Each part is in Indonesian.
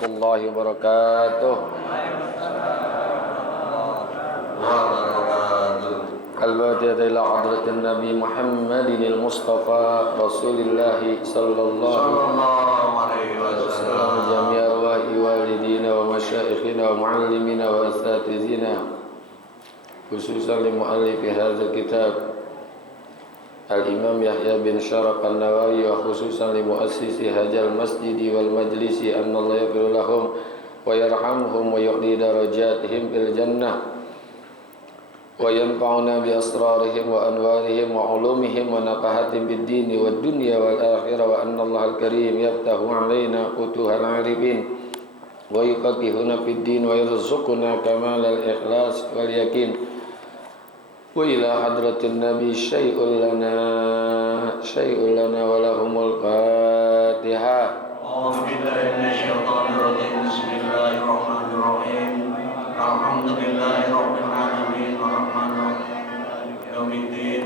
warahmatullahi wabarakatuh. Al-Fatihah ila hadratin Nabi Muhammadin al-Mustafa Rasulillahi sallallahu alaihi wasallam jami' arwahi walidina wa masyayikhina wa muallimina wa asatizina khususan li muallifi hadzal kitab Al-Imam Yahya bin Syaraf An-Nawawi wa khususan li muassisi hadzal masjidi wal majlisi annallahu yaghfir lahum wa yarhamhum wa yu'li darajatihim fil jannah wa yanfa'una bi asrarihim wa anwarihim wa ulumihim wa nafahatihim bid dini wad dunya wal akhirah wa anna Allahal karim yaftahu 'alaina futuhal 'arifin wa yuqaddihuna fid din wa yarzuquna kamalal ikhlas wal yakin wa ila hadratin nabi syai'un lana wa lahumul fatihah. A'udzu billahi minasyaitonir rajim. Bismillahirrahmanirrahim. Alhamdulillahi rabbil alamin arrahmanir rahim yaumiddin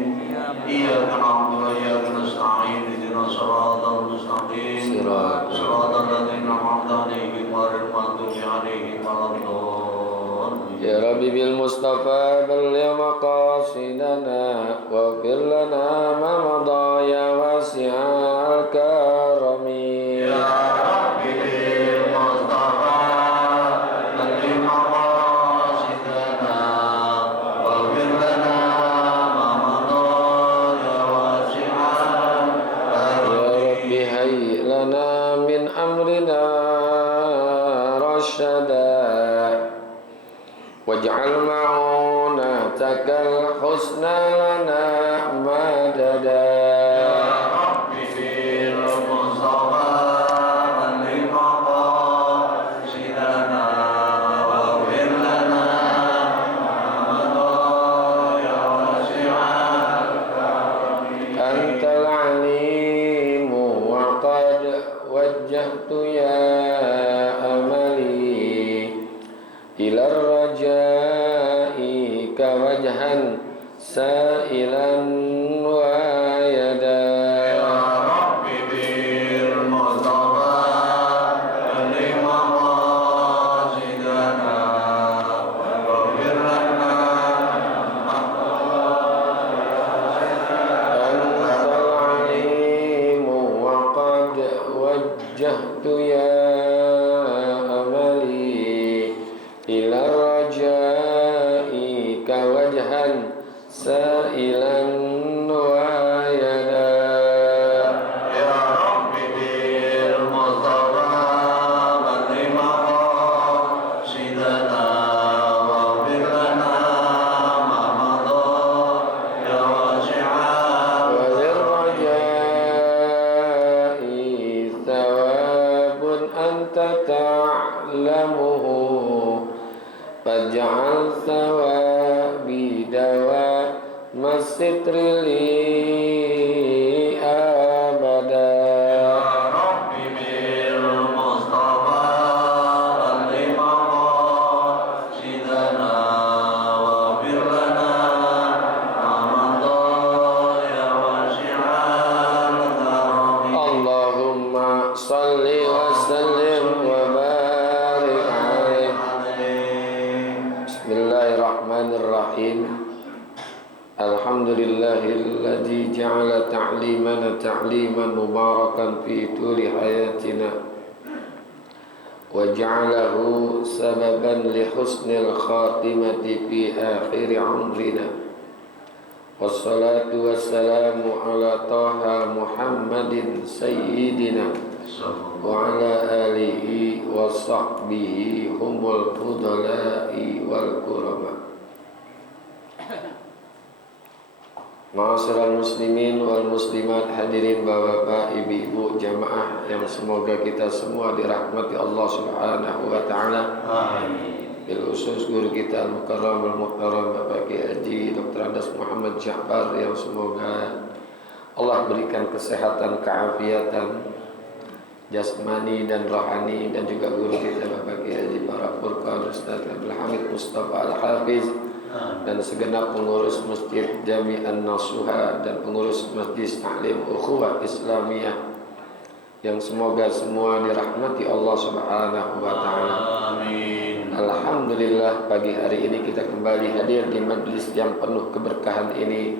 iyyaka na'budu wa iyyaka nasta'in ihdinas siratal mustaqim siratal ladzina an'amta 'alaihim ghairil maghdubi 'alaihim waladdallin. Ya Rabbi bil Mustafa balligh maqasidana wa fir lana ma madha ya wasi'al karami. Ya Rabbi bil Mustafa balligh maqasidana wa fir lana ma madha ya wasi'al karami. Ya Rabbi hayy lana min amrina rasyada waj'al ma'unatakal husna lana madada. Ya Rabbi fil Mustafa balligh maqasidana wa fir lana ma madha ya wasi'al karami. Antal alimu wa qad wajjahtu ya amali ila rajai ka wajhan sa'ilan wa yada. Ya Rabbi bil Mustafa balligh maqasidana wa fir lana Antal alimu wa qad wajjahtu ya amali ila rajai ka wajhan sa'ilan wa yada. Ya Rabbi bil Mustafa balligh maqasidana wa fir lana ma madha ya wasi'al walirrajai thawabun anta ta'lamuhu faj'al thawabi dawa masitri li abada. Ya Rabbi bil Mustafa balligh maqasidana wa fir lana ma madha ya wasi'al karami. Allahumma salli wa sallim wa barik alaih. Bismillahirrahmanirrahim. Alhamdulillahilladzi ja'ala ta'limana ta'liman mubarakan fi tuli hayatina wa ja'alahu sababan li husnil khatimati fi akhir umrina. Wassalatu wassalamu ala taha Muhammadin sayyidina wa ala alihi wa sahbihi humul fudala'i wal kurama. Ma'asyiral muslimin wal muslimat, hadirin bapak-bapak, ibu-ibu jamaah yang semoga kita semua dirahmati Allah Subhanahu wa taala. Amin. Bil khusus guru kita al-mukarram al-muhtaram Bapak Kiai Haji Dr. Andes Muhammad Ja'far yang semoga Allah berikan kesehatan, keafiatan jasmani dan rohani, dan juga guru kita Bapak Kiai Haji Bara Furqan Ustaz Abdul Hamid Mustafa Al-Hafiz dan segenap pengurus Masjid Jami' An-Nasuha dan pengurus Masjid Ta'lim Ukhuwah Islamiyah yang semoga semua dirahmati Allah Subhanahu wa taala. Amin. Alhamdulillah, pagi hari ini kita kembali hadir di majlis yang penuh keberkahan ini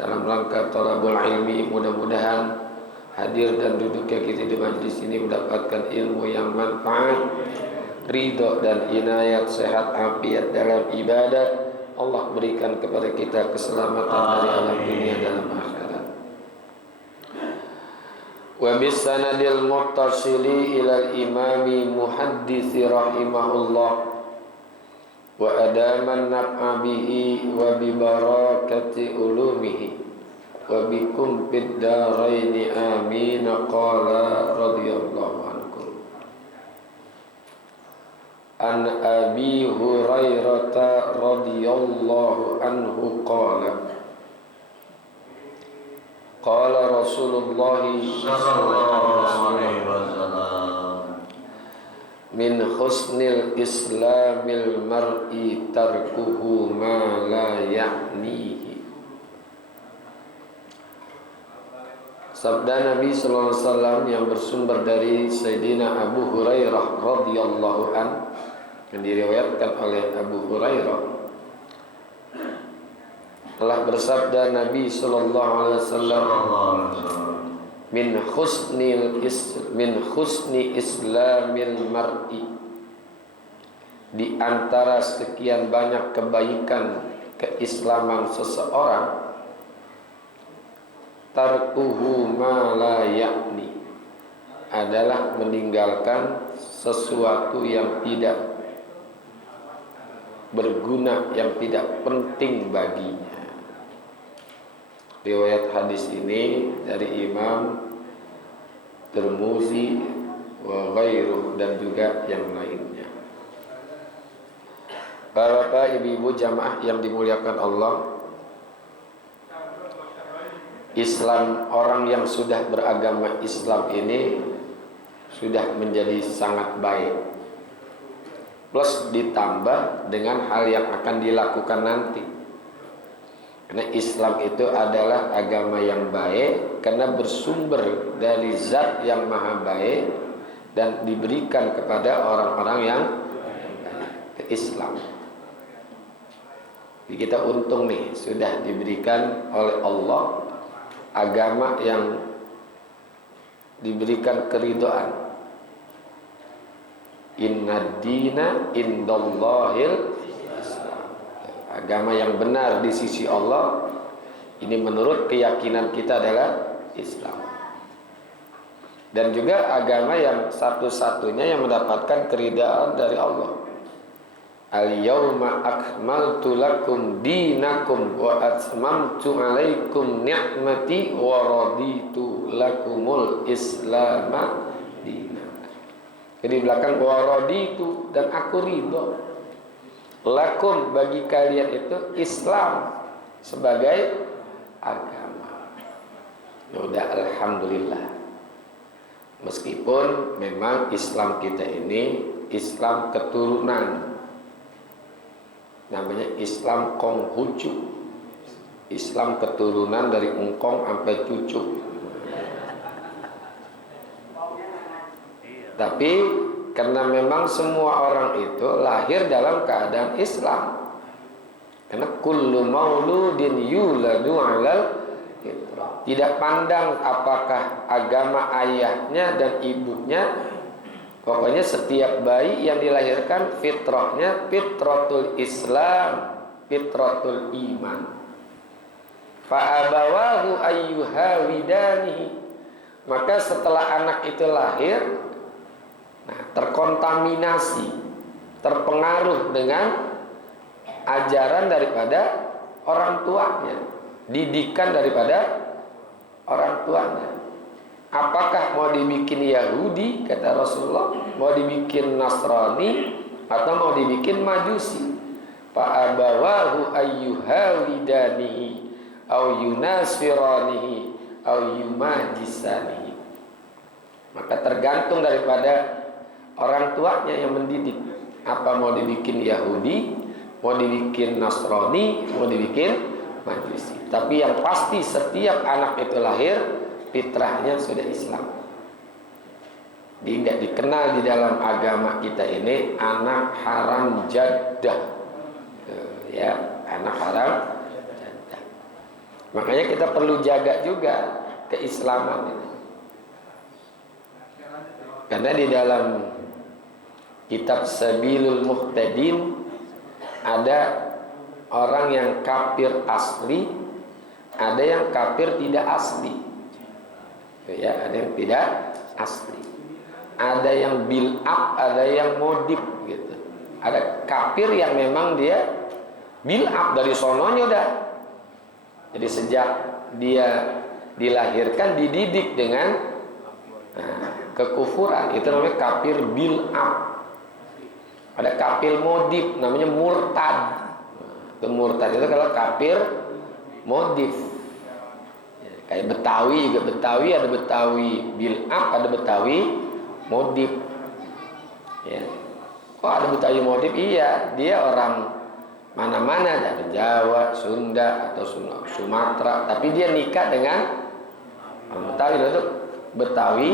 dalam rangka thalabul ilmi. Mudah-mudahan hadir dan duduknya kita di majlis ini mendapatkan ilmu yang manfaat, ridho dan inayat, sehat afiat dalam ibadat. Allah berikan kepada kita keselamatan dari alam dunia dan akhirat. Wa bis sanadil muttasili ilal imami muhaddisi rahimahullah wa adaman naf'a bihi wa bi barakati ulumihi wa bikum fid daraini amin. Qala radhiyallahu anhu an Abi Hurairah radhiyallahu anhu qala qala Rasulullah sallallahu alaihi wasallam min husnil islamil mar'i tarkuhu ma la ya'nihi. Sabda Nabi sallallahu alaihi wasallam yang bersumber dari Sayyidina Abu Hurairah radhiyallahu an, yang diriwayatkan oleh Abu Hurairah, telah bersabda Nabi sallallahu alaihi wasallam, min husni islamil mar'i, di antara sekian banyak kebaikan keislaman seseorang, tarkuhu ma la ya'ni, adalah meninggalkan sesuatu yang tidak berguna, yang tidak penting baginya. Riwayat hadis ini dari Imam Tirmizi wa ghairuh, dan juga yang lainnya. Bapak, ibu-ibu jamaah yang dimuliakan Allah, Islam, orang yang sudah beragama Islam ini sudah menjadi sangat baik. Plus ditambah dengan hal yang akan dilakukan nanti. Karena Islam itu adalah agama yang baik karena bersumber dari zat yang maha baik dan diberikan kepada orang-orang yang ke Islam. Jadi kita untung nih, sudah diberikan oleh Allah agama yang diberikan keridhaan. Inna dina indallahil Islam. Agama yang benar di sisi Allah ini menurut keyakinan kita adalah Islam. Dan juga agama yang satu-satunya yang mendapatkan keridhaan dari Allah. Al-yawma akmaltu lakum dinakum wa atmamtu alaikum ni'mati wa raditu lakumul islama dina. Jadi belakang warodi itu, dan aku ridho lakum, bagi kalian itu Islam sebagai agama. Udah, alhamdulillah. Meskipun memang Islam kita ini Islam keturunan, namanya Islam Konghucu, Islam keturunan dari engkong sampai cucu. Tapi karena memang semua orang itu lahir dalam keadaan Islam. Karena kullu mauludin yuladu alal fitrah. Tidak pandang apakah agama ayahnya dan ibunya, pokoknya setiap bayi yang dilahirkan fitrahnya fitratul Islam, fitratul iman. Fa abawahu ayyuhawidanihi, maka setelah anak itu lahir, terkontaminasi, terpengaruh dengan ajaran daripada orang tuanya, didikan daripada orang tuanya. Apakah mau dibikin Yahudi, kata Rasulullah, mau dibikin Nasrani, atau mau dibikin Majusi? Fa abawahu ayyuhawidanihi au yunasiranihi au yumajisanihi. Maka tergantung daripada orang tuanya yang mendidik. Apa mau dibikin Yahudi, mau dibikin Nasrani, mau dibikin Majusi. Tapi yang pasti setiap anak itu lahir fitrahnya sudah Islam. tidak dikenal di dalam agama kita ini anak haram jaddah. Ya, anak haram jaddah. Makanya kita perlu jaga juga keislaman ini. Karena di dalam kitab Sabilul Muhtadin ada orang yang kafir asli, ada yang kafir tidak asli. Ya, ada yang tidak asli. Ada yang bil up, ada yang modif gitu. Ada kafir yang memang dia bil up dari sononya udah. Jadi sejak dia dilahirkan dididik dengan kekufuran, itu namanya kafir bil up. Ada kafir modif namanya murtad. Itu murtad itu kalau kafir modif. Kayak Betawi juga, Betawi ada Betawi bil up, ada Betawi modif. Ya. Kok ada Betawi modif? Iya, dia orang mana-mana, dari Jawa, Sunda atau Sumatera, tapi dia nikah dengan orang Betawi, itu Betawi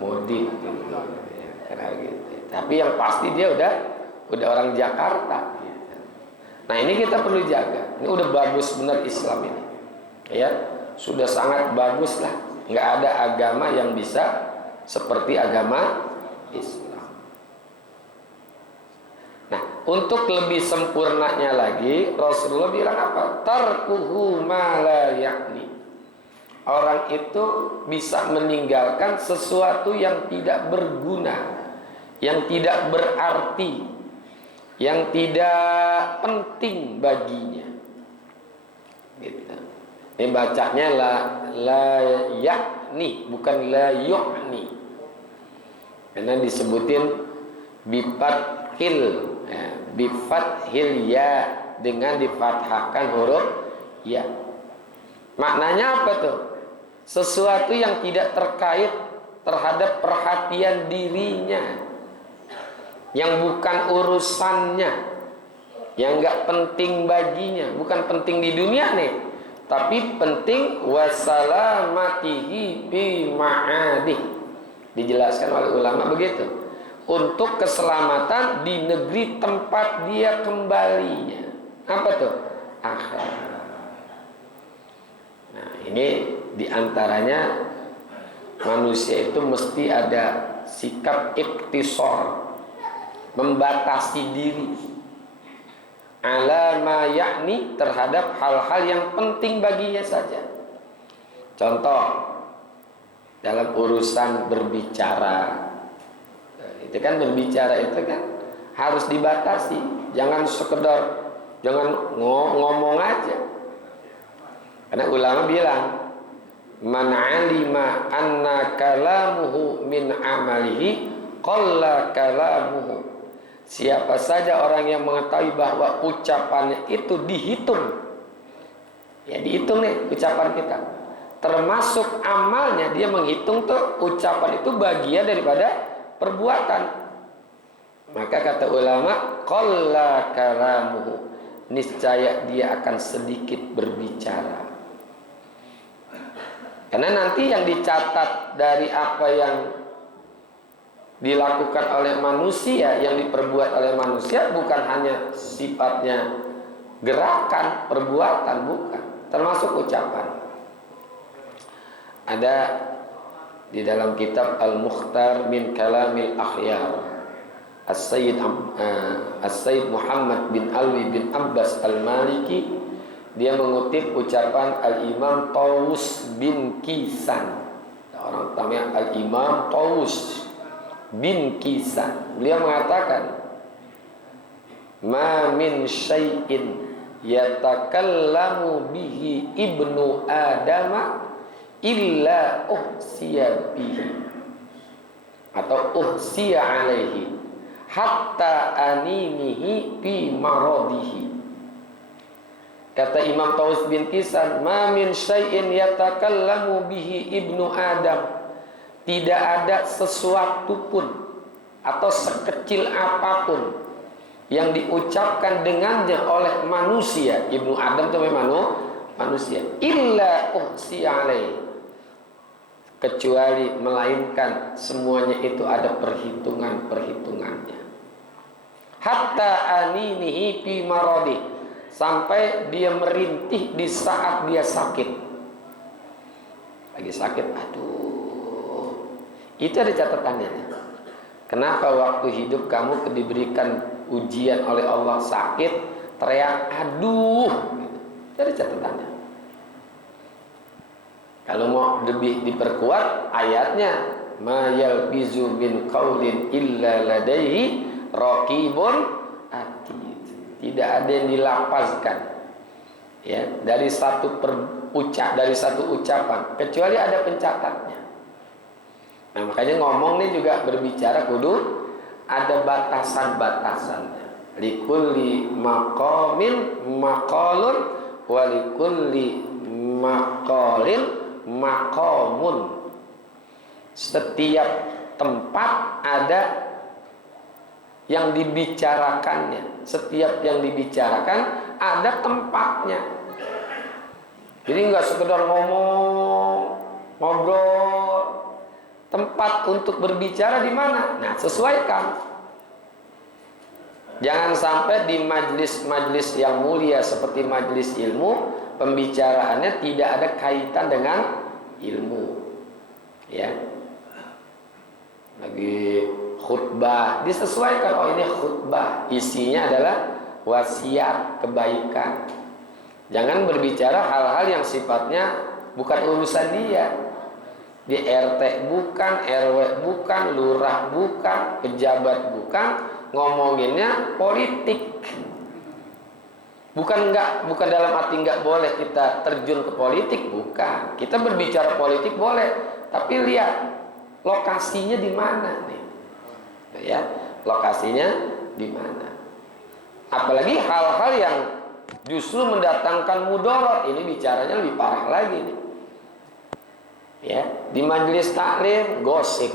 modif gitu. Ya, karena gitu. Tapi yang pasti dia udah orang Jakarta gitu. Nah, ini kita perlu jaga. Ini udah bagus benar Islam ini. Ya, sudah sangat bagus lah. Nggak ada agama yang bisa seperti agama Islam. Nah, untuk lebih sempurnanya lagi, Rasulullah bilang apa? Tarkuhu ma la ya'ni. Orang itu bisa meninggalkan sesuatu yang tidak berguna, yang tidak berarti, yang tidak penting baginya. Gitu. Ini bacanya la ya'ni, bukan la yu'ni. Karena disebutin bifathil, ya, bifathil ya, dengan difathahkan huruf ya. Maknanya apa tuh? Sesuatu yang tidak terkait terhadap perhatian dirinya, yang bukan urusannya, yang enggak penting baginya, bukan penting di dunia nih, tapi penting wasalamatihi bi ma'adih. Dijelaskan oleh ulama begitu. Untuk keselamatan di negeri tempat dia kembalinya. Apa tuh? Akhirat. Nah, ini diantaranya manusia itu mesti ada sikap iktisor, membatasi diri ala ma yakni, terhadap hal-hal yang penting baginya saja. Contoh, dalam urusan berbicara, itu kan berbicara itu kan harus dibatasi, jangan sekedar ngomong aja. Karena ulama bilang, man alima anna kalamuhu min amalihi qalla kalamuhu. Siapa saja orang yang mengetahui bahwa ucapannya itu dihitung, ya dihitung nih ucapan kita, termasuk amalnya, dia menghitung tuh ucapan itu bagian daripada perbuatan. Maka kata ulama, qalla kalamuhu, niscaya dia akan sedikit berbicara. Karena nanti yang dicatat dari apa yang dilakukan oleh manusia, yang diperbuat oleh manusia, bukan hanya sifatnya gerakan, perbuatan, bukan, termasuk ucapan. Ada di dalam kitab Al-Mukhtar min Kalamil Akhyar, As-Sayyid Muhammad bin Alwi bin Abbas Al-Maliki, dia mengutip ucapan Al-Imam Tawus bin Kisan. Orang utamanya Al-Imam Tawus bin Kisan. Beliau mengatakan, ma min syai'in yatakallamu bihi ibnu adama illa uhsiya bihi atau uhsiya alaihi hatta animihi fi maradihi. Kata Imam Tawus bin Kisan, ma min syai'in yatakallamu bihi ibnu Adam, tidak ada sesuatu pun atau sekecil apapun yang diucapkan dengannya oleh manusia, ibnu Adam itu memang manusia, illa uhsiya alaihi, kecuali melainkan semuanya itu ada perhitungannya. Hatta aninihi fi maradi, sampai dia merintih di saat dia sakit. Lagi sakit, aduh. Itu ada catatannya. Kenapa waktu hidup kamu diberikan ujian oleh Allah sakit, teriak aduh. Itu ada catatannya. Kalau mau lebih diperkuat ayatnya, ma yalbizu min qaulin illa ladaihi raqibun atid. Tidak ada yang dilapazkan ya dari satu ucapan kecuali ada pencatatnya. Nah, makanya ngomong nih juga berbicara kudu ada batasan-batasannya. Likulli maqamin maqalun wa likulli maqalin maqamun. Setiap tempat ada yang dibicarakannya. Setiap yang dibicarakan ada tempatnya. Jadi nggak sekedar ngobrol. Tempat untuk berbicara di mana? Nah, sesuaikan. Jangan sampai di majlis-majlis yang mulia seperti majlis ilmu, pembicaraannya tidak ada kaitan dengan ilmu. Ya. Lagi khutbah, disesuaikan. Oh, ini khutbah, isinya adalah wasiat kebaikan. Jangan berbicara hal-hal yang sifatnya bukan urusan dia. Di RT bukan, RW bukan, lurah bukan, pejabat bukan, ngomonginnya politik. Bukan dalam arti nggak boleh kita terjun ke politik, bukan. Kita berbicara politik boleh, tapi lihat lokasinya di mana nih. Ya, lokasinya di mana. Apalagi hal-hal yang justru mendatangkan mudarat, ini bicaranya lebih parah lagi nih. Ya, di majelis taklim gosip.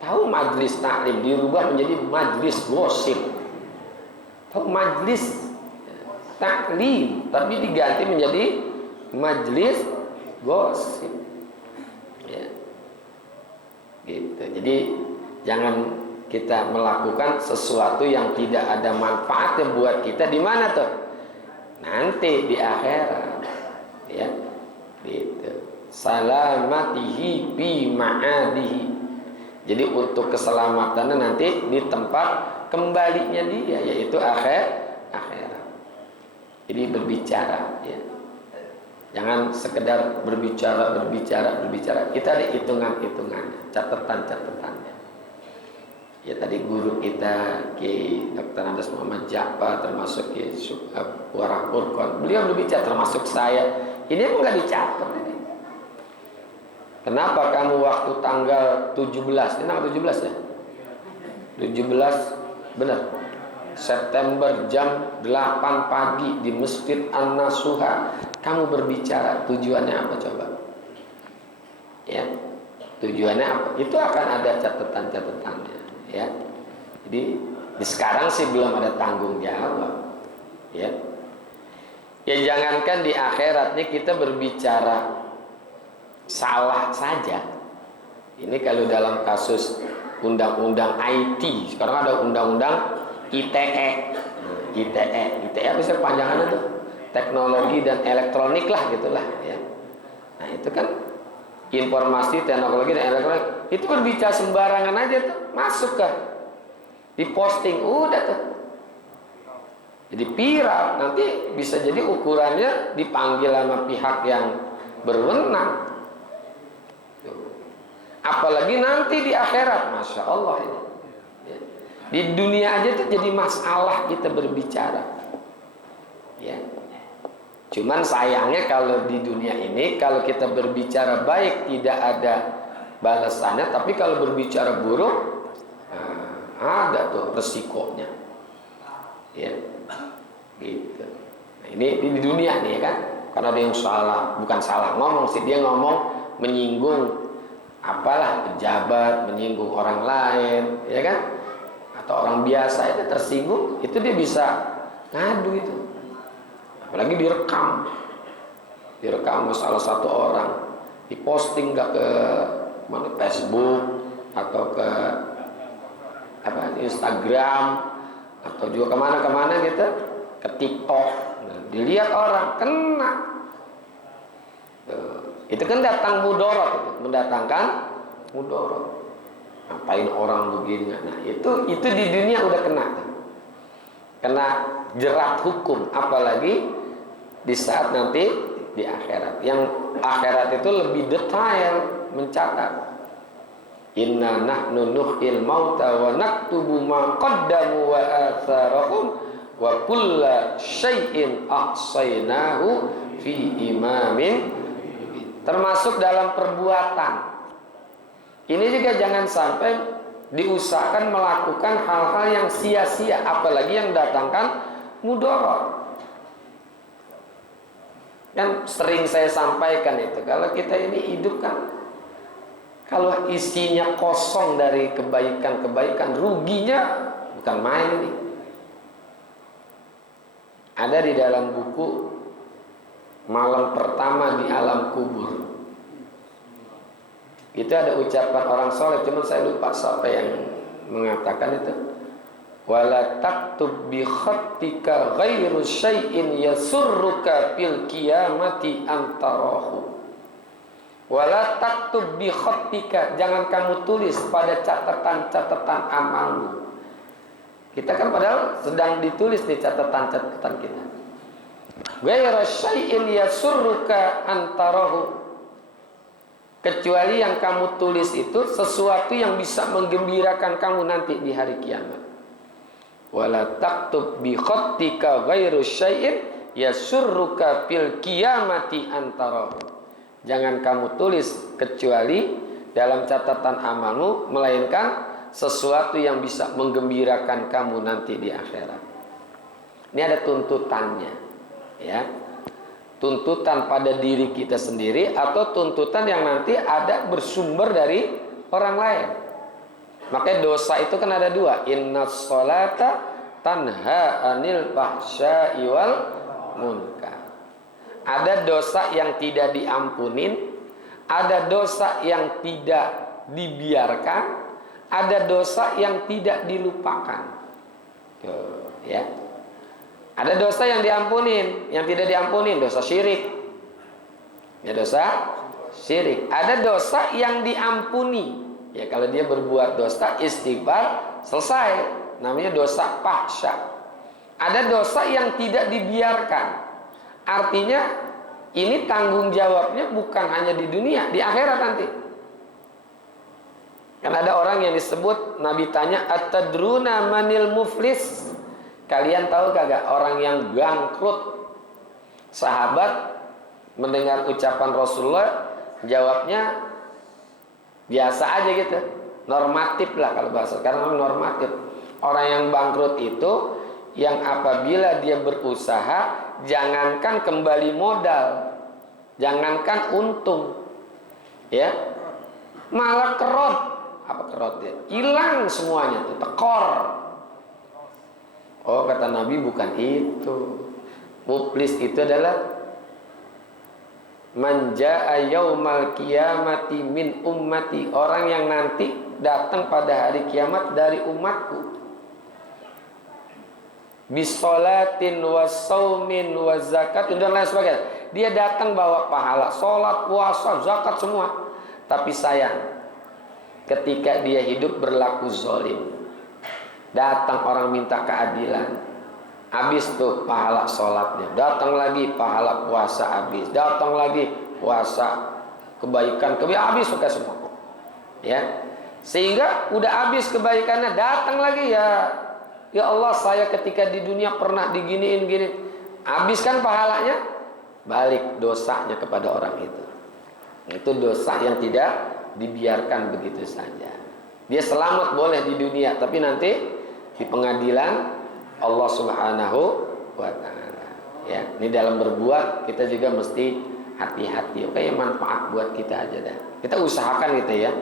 Tahu majelis taklim dirubah menjadi majelis gosip. Tahu majelis taklim tapi diganti menjadi majelis gosip. Ya. Gitu. Jadi jangan kita melakukan sesuatu yang tidak ada manfaatnya buat kita di mana tuh? Nanti di akhirat. Ya. Gitu. Salamatihi bi ma'adihi. Jadi untuk keselamatannya nanti di tempat kembalinya dia, yaitu akhirat. Jadi berbicara ya. Jangan sekedar berbicara. Kita ada hitungannya, catatan-catatannya. Ya, tadi guru kita Ki Dr. Andes Muhammad Ja'far, termasuk Ki Warah Furqan, beliau berbicara, termasuk saya. Ini enggak dicatat ini. Kenapa kamu waktu tanggal 17, ini tanggal 17 ya? 17 benar. September jam 8 pagi di Masjid An-Nasuha, kamu berbicara, tujuannya apa coba? Ya. Tujuannya apa? Itu akan ada catatan-catatannya, ya. Jadi sekarang sih belum ada tanggung jawab. Ya. Ya jangankan di akhirat nih kita berbicara salah saja. Ini kalau dalam kasus undang-undang IT, sekarang ada undang-undang ITE. ITE apa sih panjangannya tuh? Teknologi dan elektronik lah gitulah ya. Nah, itu kan informasi, teknologi dan elektronik. Itu berbicara sembarangan aja tuh, masuk kan. Diposting udah tuh. Jadi viral, nanti bisa jadi ukurannya dipanggil sama pihak yang berwenang. Apalagi nanti di akhirat, masya Allah ini. Di dunia aja itu jadi masalah kita berbicara. Ya. Cuman sayangnya kalau di dunia ini kalau kita berbicara baik tidak ada balasannya, tapi kalau berbicara buruk ada tuh resikonya. Ya. Gitu. Nah, ini di dunia nih kan, karena ada yang salah, bukan salah ngomong sih, dia ngomong menyinggung apalah pejabat, menyinggung orang lain, ya kan? Atau orang biasa itu tersinggung, itu dia bisa ngadu itu. Apalagi direkam salah satu orang, diposting nggak ke mana Facebook atau ke Instagram atau juga kemana-kemana gitu, ke TikTok, nah, dilihat orang kena. Itu kan datang mudorot, mendatangkan mudorot. Ngapain orang begini? Nah itu di dunia udah kena jerat hukum, apalagi di saat nanti di akhirat. Yang akhirat itu lebih detail mencatat. Inna nahnu nuhyil mauta wa naktubu ma qaddamu wa atharahum wa kulla syai'in ahsaynahu fi imamin. Termasuk dalam perbuatan. Ini juga jangan sampai diusahakan melakukan hal-hal yang sia-sia, apalagi yang datangkan mudarat. Kan sering saya sampaikan itu, kalau kita ini hidup kan, kalau isinya kosong dari kebaikan-kebaikan, ruginya bukan main ini. Ada di dalam buku Malam Pertama di Alam Kubur. Itu ada ucapan orang soleh, cuman saya lupa siapa yang mengatakan itu. Wala taktub bi khattika ghairu syai'in yasurruka fil qiyamati antarahu. Wala taktub bi khattika, jangan kamu tulis pada catatan-catatan amalmu. Kita kan padahal sedang ditulis di catatan-catatan kita. Ghairu syai'in yasurruka antarahu, kecuali yang kamu tulis itu sesuatu yang bisa menggembirakan kamu nanti di hari kiamat. Wala taktub bi khattika ghairu syai'in yasurruka fil qiyamati antarahu. Jangan kamu tulis kecuali dalam catatan amalmu, melainkan sesuatu yang bisa menggembirakan kamu nanti di akhirat. Ini ada tuntutannya, ya. Tuntutan pada diri kita sendiri atau tuntutan yang nanti ada bersumber dari orang lain. Makanya dosa itu kan ada dua. Innas sholata tanha anil fahsya'i wal munkar. Ada dosa yang tidak diampunin, ada dosa yang tidak dibiarkan, ada dosa yang tidak dilupakan. Ya. Ada dosa yang diampunin, yang tidak diampunin dosa syirik. Ya, dosa syirik. Ada dosa yang diampuni. Ya, kalau dia berbuat dosa istighfar selesai, namanya dosa fahsya. Ada dosa yang tidak dibiarkan. Artinya ini tanggung jawabnya bukan hanya di dunia, di akhirat nanti. Kan ada orang yang disebut, Nabi tanya, atadruna manil muflis? Kalian tahu kagak orang yang bangkrut? Sahabat mendengar ucapan Rasulullah, jawabnya biasa aja gitu, normatif lah kalau bahasa sekarang, normatif. Orang yang bangkrut itu yang apabila dia berusaha, jangankan kembali modal, jangankan untung, ya, malah kerot. Apa kerot ya? Hilang semuanya tuh, tekor. Oh, kata Nabi bukan itu. Muflis itu adalah man jaa yaumal qiyamati min ummati, orang yang nanti datang pada hari kiamat dari umatku. Bisolatin wasaumin wazakatin dan lain sebagainya. Dia datang bawa pahala, sholat, puasa, zakat semua. Tapi sayang, ketika dia hidup berlaku zalim. Datang orang minta keadilan, habis tuh pahala sholatnya. Datang lagi pahala puasa habis. Datang lagi puasa kebaikan habis suka semua. Ya, sehingga udah habis kebaikannya, datang lagi ya Allah, saya ketika di dunia pernah diginiin gini. Habis kan pahalanya, balik dosanya kepada orang itu. Itu dosa yang tidak dibiarkan begitu saja. Dia selamat boleh di dunia, tapi nanti di pengadilan Allah Subhanahu wa ta'ala. Ya, ini dalam berbuat kita juga mesti hati-hati. Oke, yang manfaat buat kita aja dah. Kita usahakan gitu ya,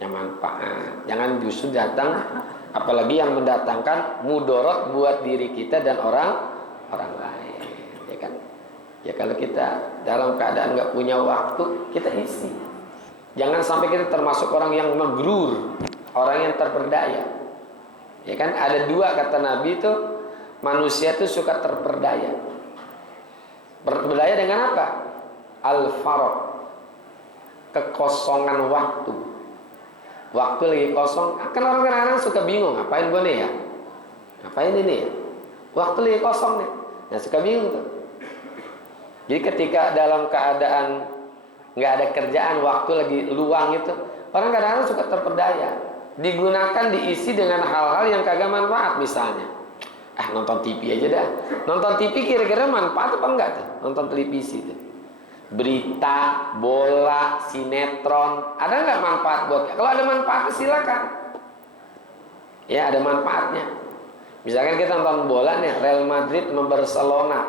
yang manfaat. Jangan justru datang, apalagi yang mendatangkan mudarat buat diri kita dan orang lain. Ya kan? Ya kalau kita dalam keadaan nggak punya waktu, kita isi. Jangan sampai kita termasuk orang yang magrur, orang yang terperdaya. Ya kan, ada dua kata Nabi itu, manusia itu suka terperdaya. Terperdaya dengan apa? Al-faraq, kekosongan waktu. Waktu lagi kosong, kan orang kadang-kadang suka bingung, ngapain gue nih ya? Ngapain ini ya? Waktu lagi kosong nih. Nah, suka bingung tuh. Jadi ketika dalam keadaan nggak ada kerjaan, waktu lagi luang itu, orang kadang-kadang suka terperdaya. Digunakan, diisi dengan hal-hal yang kagak manfaat. Misalnya, nonton TV aja dah. Nonton TV kira-kira manfaat apa enggak tuh? Nonton televisi tuh. Berita, bola, sinetron, ada nggak manfaat buat? Kalau ada manfaat silakan. Ya, ada manfaatnya. Misalkan kita nonton bola nih, Real Madrid sama Barcelona.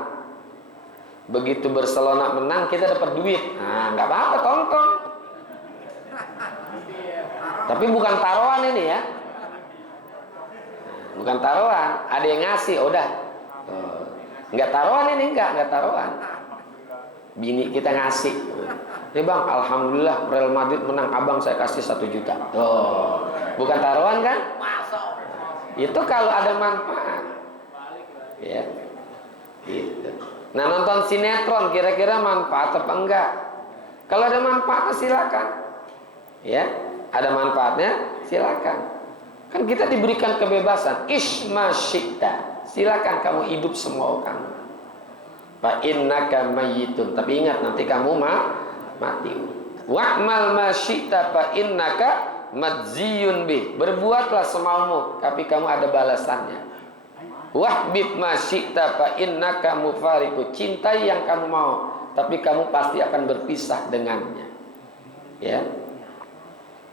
Begitu Barcelona menang, kita dapat duit. Nah, nggak apa-apa, tonton. Tapi bukan taruhan ini ya. Bukan taruhan, ada yang ngasih, udah. Nggak taruhan ini, nggak taruhan. Bini kita ngasih. Nih bang, alhamdulillah Real Madrid menang, abang saya kasih 1 juta. Bukan taruhan kan? Itu kalau ada manfaat. Ya. Gitu. Nah, nonton sinetron kira-kira manfaat apa enggak? Kalau ada manfaatnya silakan. Ya, ada manfaatnya silakan. Kan kita diberikan kebebasan, isma syi'ta. Silakan kamu hidup semau kamu. Fa innaka mayyitun. Tapi ingat nanti kamu mati. Wa'mal ma syi'ta fa innaka madziyun bih. Berbuatlah semaumu, tapi kamu ada balasannya. Wahbib ma syi'ta fa innaka mufariqu. Cintai yang kamu mau, tapi kamu pasti akan berpisah dengannya. Ya.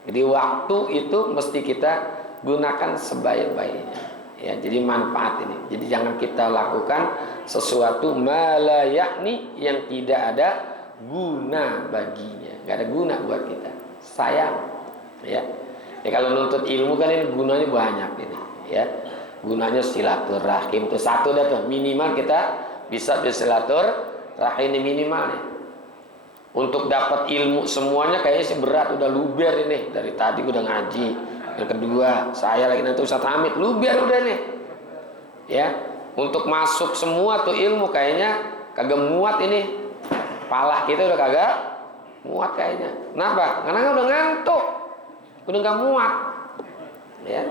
Jadi waktu itu mesti kita gunakan sebaik-baiknya. Ya, jadi manfaat ini. Jadi jangan kita lakukan sesuatu malayakni yang tidak ada guna baginya. Nggak ada guna buat kita. Sayang. Ya. Kalau nuntut ilmu kan ini gunanya banyak ini. Ya. Gunanya silaturahim itu satu dah tuh. Minimal kita bisa bersilaturahim ini minimal nih. Untuk dapat ilmu semuanya kayaknya sih berat, udah luber ini. Dari tadi udah ngaji. Yang kedua, saya lagi nanti Ustaz Hamid, luber udah nih. Ya, untuk masuk semua tuh ilmu kayaknya kagak muat ini. Pala kita udah kagak muat kayaknya. Kenapa? Karena udah ngantuk. Udah nggak muat. Ya,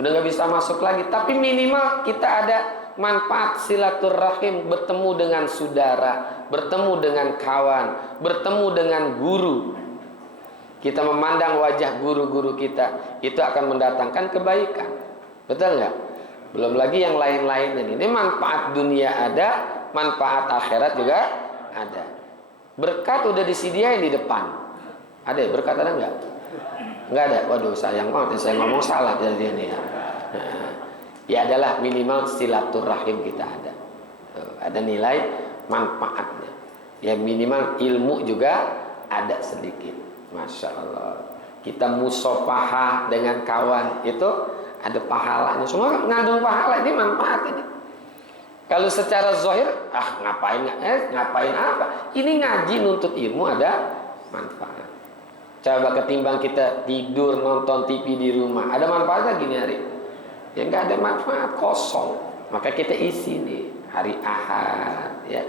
udah nggak bisa masuk lagi. Tapi minimal kita ada manfaat silaturahim, bertemu dengan saudara, bertemu dengan kawan, bertemu dengan guru. Kita memandang wajah guru-guru kita, itu akan mendatangkan kebaikan. Betul nggak? Belum lagi yang lain-lain ini. Ini manfaat dunia ada, manfaat akhirat juga ada. Berkat udah disediain di depan. Ada ya? Berkat ada nggak? Nggak ada. Waduh, sayang banget. Saya ngomong salah dari ini ya. Ya adalah minimal silaturahim kita ada. Ada nilai manfaatnya. Ya minimal ilmu juga ada sedikit. Masya Allah. Kita musafahah dengan kawan itu ada pahalanya. Semua ngandung pahala, ini manfaat ini. Kalau secara zahir, ngapain apa? Ini ngaji nuntut ilmu ada manfaat. Coba ketimbang kita tidur nonton TV di rumah, ada manfaatnya gini hari? Ya nggak ada manfaat, kosong. Maka kita isi nih hari Ahad, ya.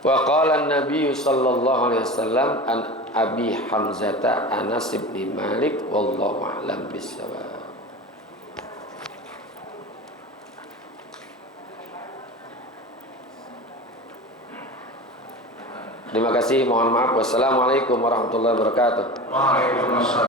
Wa qala an-nabiy sallallahu alaihi wasallam an Abi Hamzah Anas bin Malik wallahu a'lam bissawab. Terima kasih, mohon maaf. Wassalamualaikum warahmatullahi wabarakatuh. Waalaikumsalam.